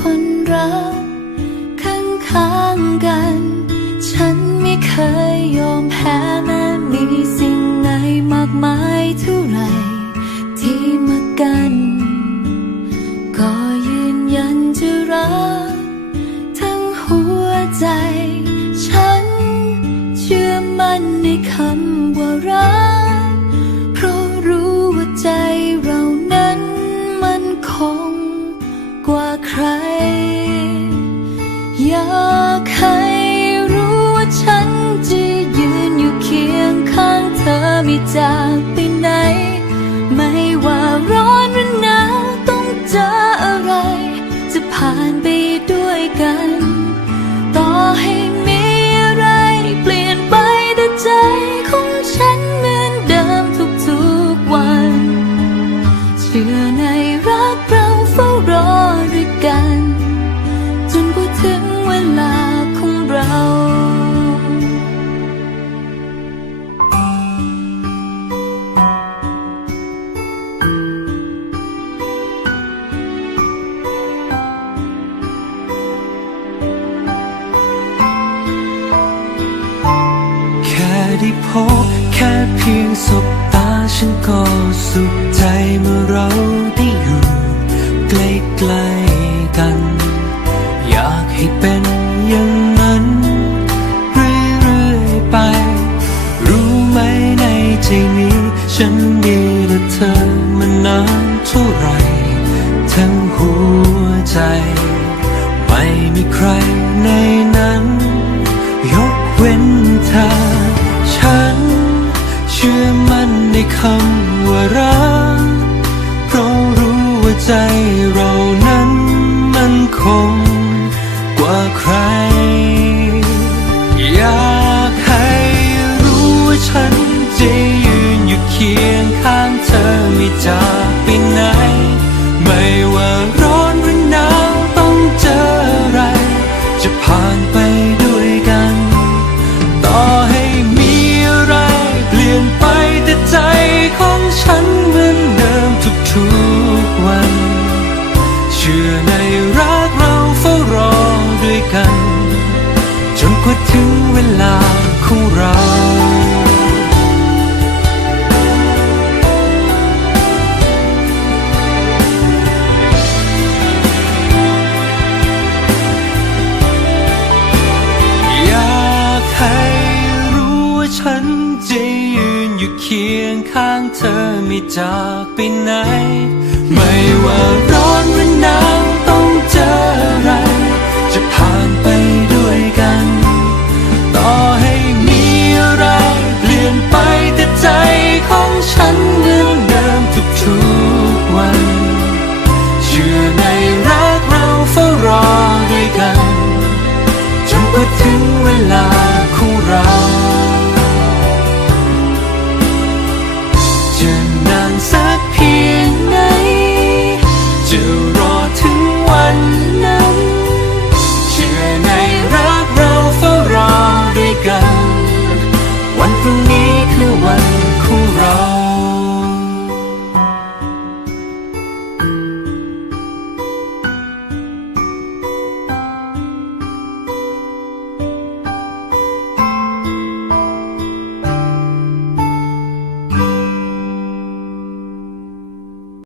คนรักข้างข้างกัน ฉันไม่เคยยอมแพ้แม้มีสิ่งไหนมากมายเท่าไรที่มากัน ก็ยืนยันจะรักทั้งหัวใจ casa. ได้พบแค่เพียงสบตาฉันก็สุขใจเมื่อเราได้อยู่ใกล้ใกัน อยากให้เป็นอย่างนั้นเรื่อยๆไป รู้ไหมในใจนี้ ฉันมีและเธอมานานเท่าไร ทั้งหัวใจ ไม่มีใครในนั้น ยกเว้นเธอ นในคำว่ารักเพราะรู้ว่าใจเรานั้นมันคงกว่าใคร ฉันจะยืนอยู่เคียงข้างเธอไม่จากไปไหน ไม่ว่าร้อนหรือหนาว